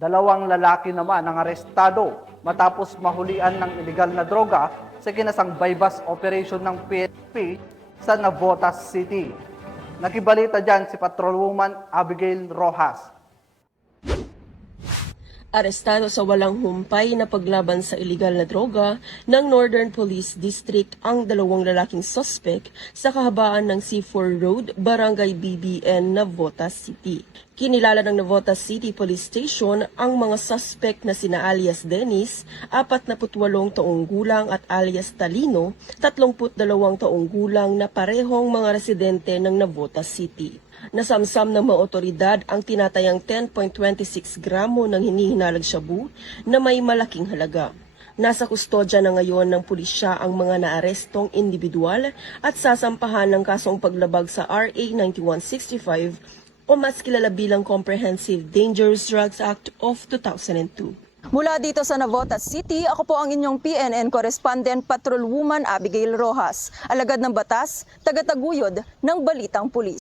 Dalawang lalaki naman ang arestado matapos mahulian ng ilegal na droga sa kinasang bypass operation ng PNP sa Navotas City. Nakibalita dyan si Patrolwoman Abigail Rojas. Arestado sa walang humpay na paglaban sa iligal na droga ng Northern Police District ang dalawang lalaking suspect sa kahabaan ng C4 Road, Barangay BBN, Navotas City. Kinilala ng Navotas City Police Station ang mga suspect na sina alias Dennis, 48 taong gulang at alias Talino, 32 taong gulang na parehong mga residente ng Navotas City. Nasamsam ng mga otoridad ang tinatayang 10.26 gramo ng hinihinalang shabu na may malaking halaga. Nasa kustodya na ngayon ng pulisya ang mga naarestong individual at sasampahan ng kasong paglabag sa RA 9165 o mas kilala bilang Comprehensive Dangerous Drugs Act of 2002. Mula dito sa Navotas City, ako po ang inyong PNN correspondent Patrolwoman Abigail Rojas, alagad ng batas, tagataguyod ng Balitang Pulis.